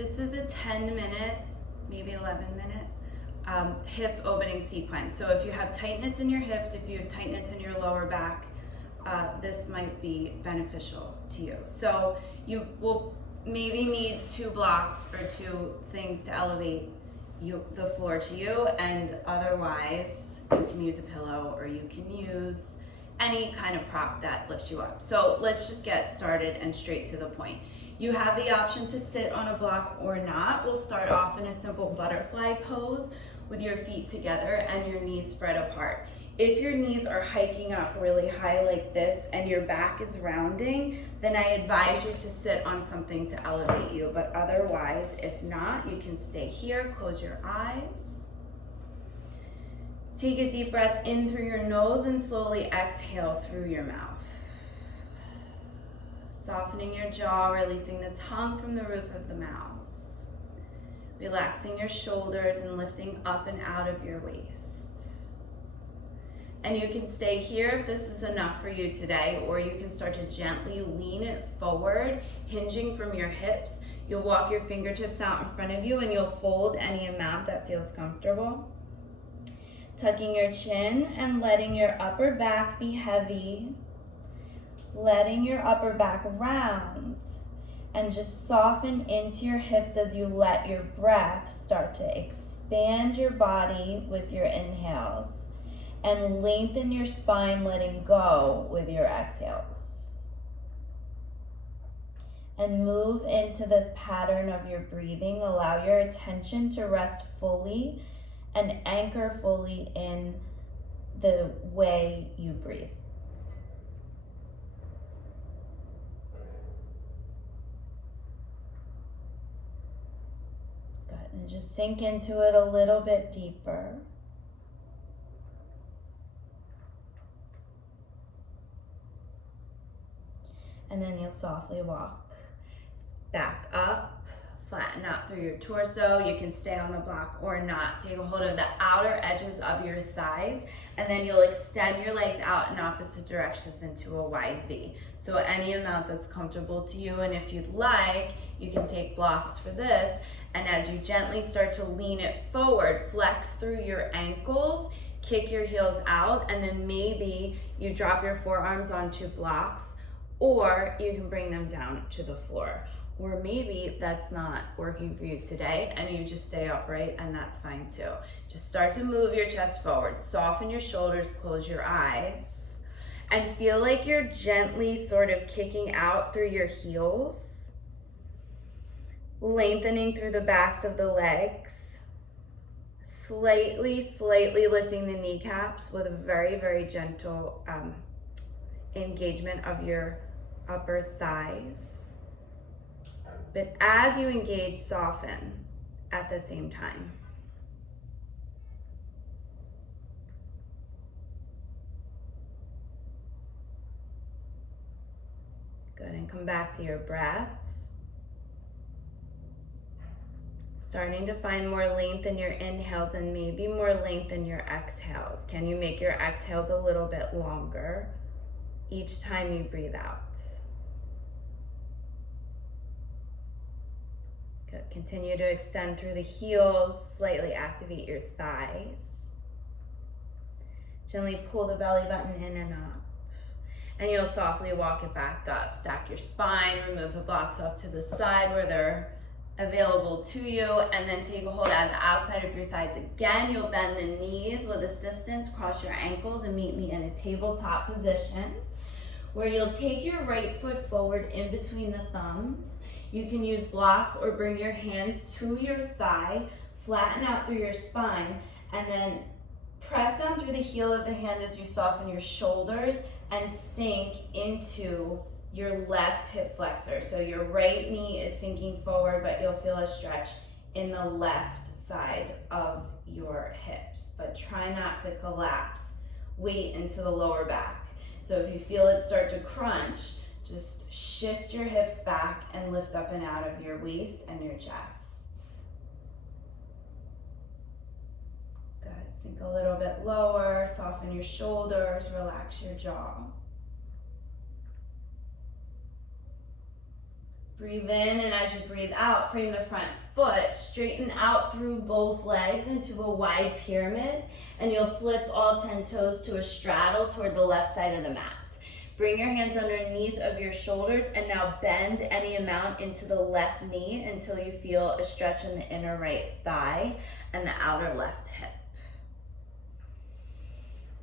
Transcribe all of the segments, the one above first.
This is a 10-minute, maybe 11-minute hip opening sequence. So if you have tightness in your hips, if you have tightness in your lower back, this might be beneficial to you. So you will maybe need 2 blocks or 2 things to elevate the floor to you, and otherwise you can use a pillow or you can use any kind of prop that lifts you up. So let's just get started and straight to the point. You have the option to sit on a block or not. We'll start off in a simple butterfly pose with your feet together and your knees spread apart. If your knees are hiking up really high like this and your back is rounding, then I advise you to sit on something to elevate you. But otherwise, if not, you can stay here, close your eyes. Take a deep breath in through your nose and slowly exhale through your mouth. Softening your jaw, releasing the tongue from the roof of the mouth. Relaxing your shoulders and lifting up and out of your waist. And you can stay here if this is enough for you today, or you can start to gently lean it forward, hinging from your hips. You'll walk your fingertips out in front of you and you'll fold any amount that feels comfortable. Tucking your chin and letting your upper back be heavy. Letting your upper back round. And just soften into your hips as you let your breath start to expand your body with your inhales. And lengthen your spine, letting go with your exhales. And move into this pattern of your breathing. Allow your attention to rest fully and anchor fully in the way you breathe. Good, and just sink into it a little bit deeper. And then you'll softly walk back up, flatten out through your torso. You can stay on the block or not. Take a hold of the outer edges of your thighs, and then you'll extend your legs out in opposite directions into a wide V. So any amount that's comfortable to you, and if you'd like, you can take blocks for this. And as you gently start to lean it forward, flex through your ankles, kick your heels out, and then maybe you drop your forearms onto blocks, or you can bring them down to the floor. Or maybe that's not working for you today and you just stay upright, and that's fine too. Just start to move your chest forward, soften your shoulders, close your eyes, and feel like you're gently sort of kicking out through your heels, lengthening through the backs of the legs, slightly lifting the kneecaps with a very, very gentle engagement of your upper thighs. But as you engage, soften at the same time. Good, and come back to your breath. Starting to find more length in your inhales and maybe more length in your exhales. Can you make your exhales a little bit longer each time you breathe out? Good. Continue to extend through the heels, slightly activate your thighs. Gently pull the belly button in and up. And you'll softly walk it back up. Stack your spine, remove the blocks off to the side where they're available to you, and then take a hold at the outside of your thighs again. You'll bend the knees with assistance, cross your ankles, and meet me in a tabletop position, where you'll take your right foot forward in between the thumbs. You can use blocks or bring your hands to your thigh, flatten out through your spine, and then press down through the heel of the hand as you soften your shoulders and sink into your left hip flexor. So your right knee is sinking forward, but you'll feel a stretch in the left side of your hips. But try not to collapse weight into the lower back. So if you feel it start to crunch, just shift your hips back and lift up and out of your waist and your chest. Good. Sink a little bit lower, soften your shoulders, relax your jaw. Breathe in, and as you breathe out, frame the front foot, straighten out through both legs into a wide pyramid, and you'll flip all 10 toes to a straddle toward the left side of the mat. Bring your hands underneath of your shoulders, and now bend any amount into the left knee until you feel a stretch in the inner right thigh and the outer left hip.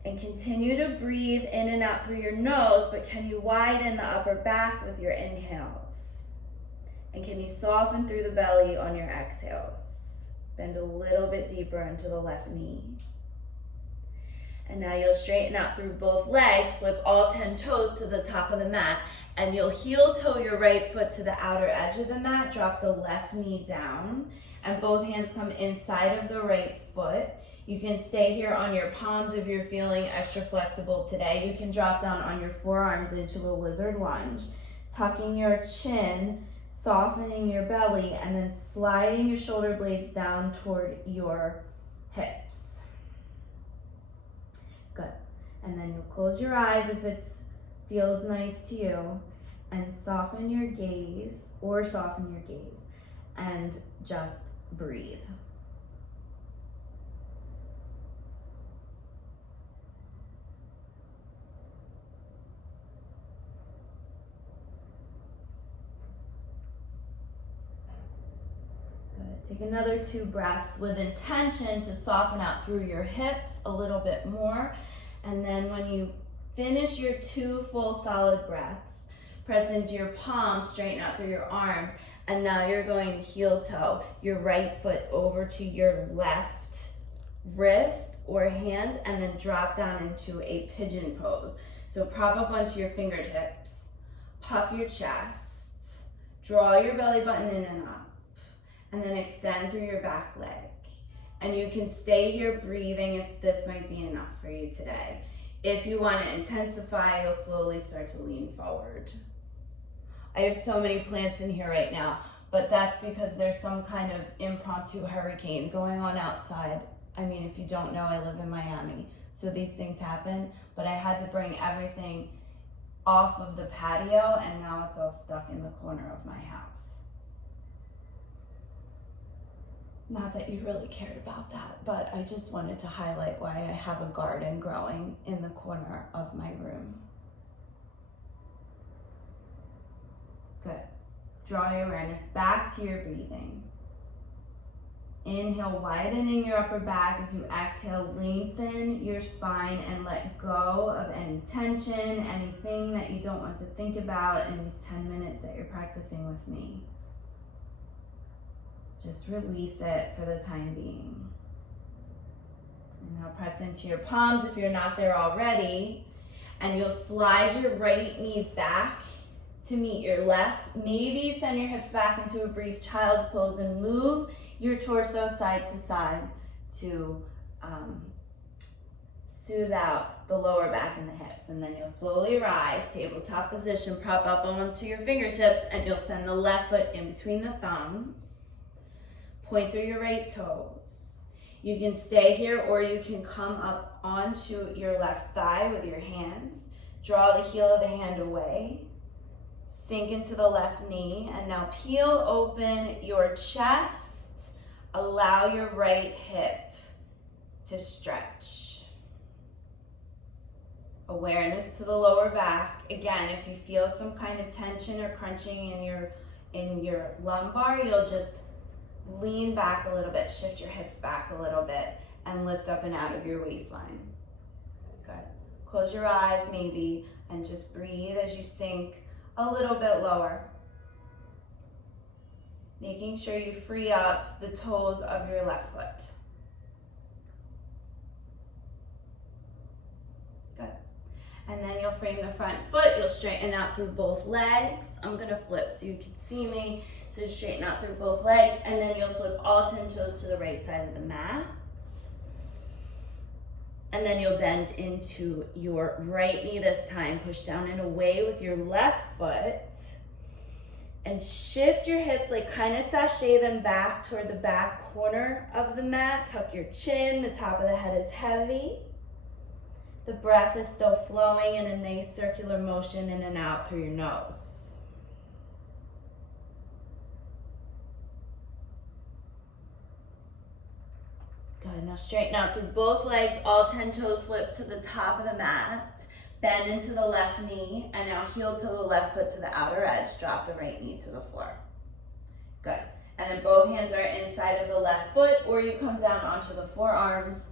And continue to breathe in and out through your nose, but can you widen the upper back with your inhales? And can you soften through the belly on your exhales? Bend a little bit deeper into the left knee. And now you'll straighten out through both legs, flip all 10 toes to the top of the mat, and you'll heel toe your right foot to the outer edge of the mat, drop the left knee down, and both hands come inside of the right foot. You can stay here on your palms if you're feeling extra flexible today. You can drop down on your forearms into a lizard lunge, tucking your chin, softening your belly, and then sliding your shoulder blades down toward your hips. Good. And then you'll close your eyes if it feels nice to you, and soften your gaze, and just breathe. Take another 2 breaths with intention to soften out through your hips a little bit more. And then when you finish your 2 full solid breaths, press into your palms, straighten out through your arms. And now you're going to heel toe your right foot over to your left wrist or hand, and then drop down into a pigeon pose. So prop up onto your fingertips, puff your chest, draw your belly button in and up, and then extend through your back leg. And you can stay here breathing if this might be enough for you today. If you want to intensify, you'll slowly start to lean forward. I have so many plants in here right now, but that's because there's some kind of impromptu hurricane going on outside. I mean, if you don't know, I live in Miami, so these things happen, but I had to bring everything off of the patio, and now it's all stuck in the corner of my house. Not that you really cared about that, but I just wanted to highlight why I have a garden growing in the corner of my room. Good. Draw your awareness back to your breathing. Inhale, widening your upper back. As you exhale, lengthen your spine and let go of any tension, anything that you don't want to think about in these 10 minutes that you're practicing with me. Just release it for the time being. And now press into your palms if you're not there already. And you'll slide your right knee back to meet your left. Maybe you send your hips back into a brief child's pose and move your torso side to side to soothe out the lower back and the hips. And then you'll slowly rise, tabletop position, prop up onto your fingertips, and you'll send the left foot in between the thumbs. Point through your right toes. You can stay here, or you can come up onto your left thigh with your hands. Draw the heel of the hand away. Sink into the left knee, and now peel open your chest. Allow your right hip to stretch. Awareness to the lower back. Again, if you feel some kind of tension or crunching in your lumbar, you'll just lean back a little bit, shift your hips back a little bit, and lift up and out of your waistline. Good. Close your eyes maybe, and just breathe as you sink a little bit lower. Making sure you free up the toes of your left foot. Good. And then you'll frame the front foot. You'll straighten out through both legs. I'm going to flip so you can see me. So straighten out through both legs, and then you'll flip all 10 toes to the right side of the mat. And then you'll bend into your right knee this time. Push down and away with your left foot. And shift your hips, like kind of sashay them back toward the back corner of the mat. Tuck your chin, the top of the head is heavy. The breath is still flowing in a nice circular motion in and out through your nose. Now straighten out through both legs, all 10 toes flip to the top of the mat. Bend into the left knee, and now heel to the left foot to the outer edge. Drop the right knee to the floor. Good. And then both hands are inside of the left foot, or you come down onto the forearms.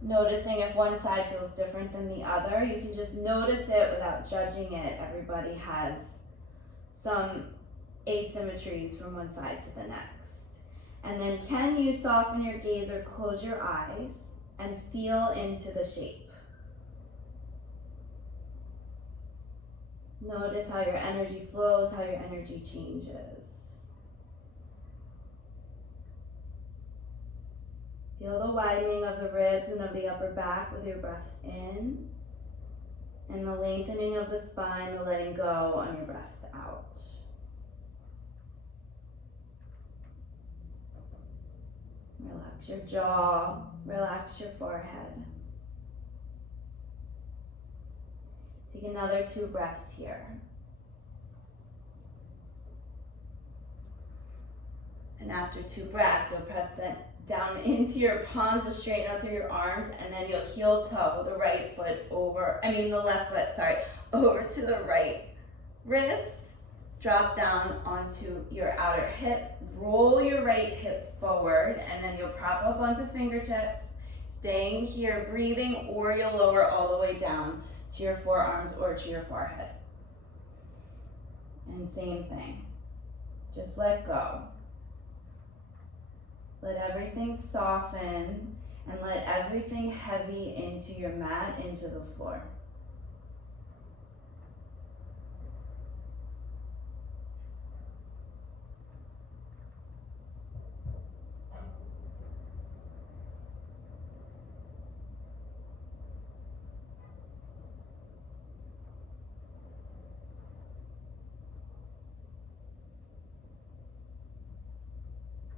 Noticing if one side feels different than the other. You can just notice it without judging it. Everybody has some asymmetries from one side to the next. And then can you soften your gaze or close your eyes and feel into the shape? Notice how your energy flows, how your energy changes. Feel the widening of the ribs and of the upper back with your breaths in, and the lengthening of the spine, the letting go on your breaths out. Relax your jaw, relax your forehead. Take another 2 breaths here. And after 2 breaths, you'll press that down into your palms, you'll straighten out through your arms, and then you'll heel toe the left foot, over to the right wrist. Drop down onto your outer hip, roll your right hip forward, and then you'll prop up onto fingertips, staying here, breathing, or you'll lower all the way down to your forearms or to your forehead. And same thing, just let go. Let everything soften and let everything heavy into your mat, into the floor.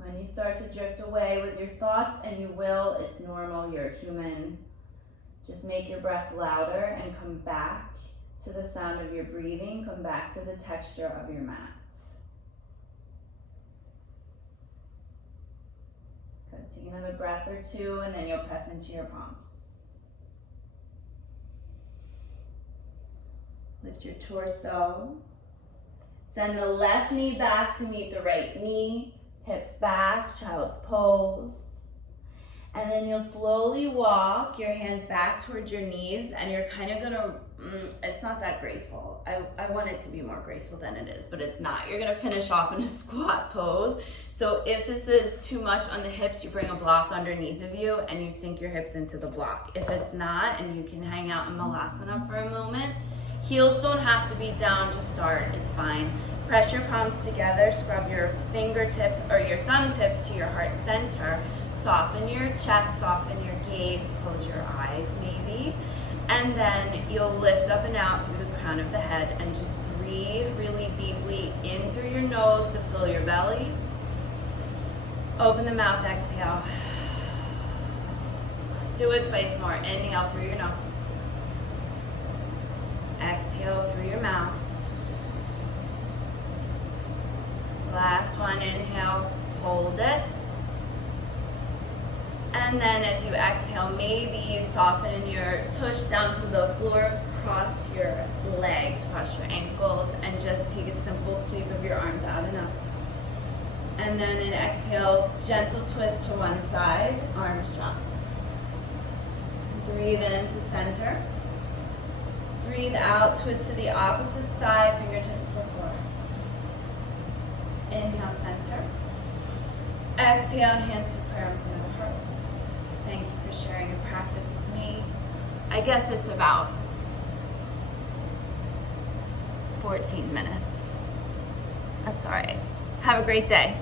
When you start to drift away with your thoughts, and you will, it's normal, you're human. Just make your breath louder and come back to the sound of your breathing, come back to the texture of your mat. Good, take another breath or 2, and then you'll press into your palms. Lift your torso. Send the left knee back to meet the right knee. Hips back, child's pose. And then you'll slowly walk your hands back towards your knees, and you're kind of gonna, it's not that graceful. I want it to be more graceful than it is, but it's not. You're gonna finish off in a squat pose. So if this is too much on the hips, you bring a block underneath of you and you sink your hips into the block. If it's not, and you can hang out in Malasana for a moment, heels don't have to be down to start, it's fine. Press your palms together, scrub your fingertips or your thumb tips to your heart center. Soften your chest, soften your gaze, close your eyes maybe. And then you'll lift up and out through the crown of the head and just breathe really deeply in through your nose to fill your belly. Open the mouth, exhale. Do it twice more. Inhale through your nose. Exhale through your mouth. Last one, inhale, hold it. And then as you exhale, maybe you soften your tush down to the floor, cross your legs, cross your ankles, and just take a simple sweep of your arms out and up. And then an exhale, gentle twist to one side, arms drop. Breathe in to center. Breathe out, twist to the opposite side, fingertips to floor. Inhale, center. Exhale, hands to prayer in front of the heart. Thank you for sharing your practice with me. I guess it's about 14 minutes. That's all right. Have a great day.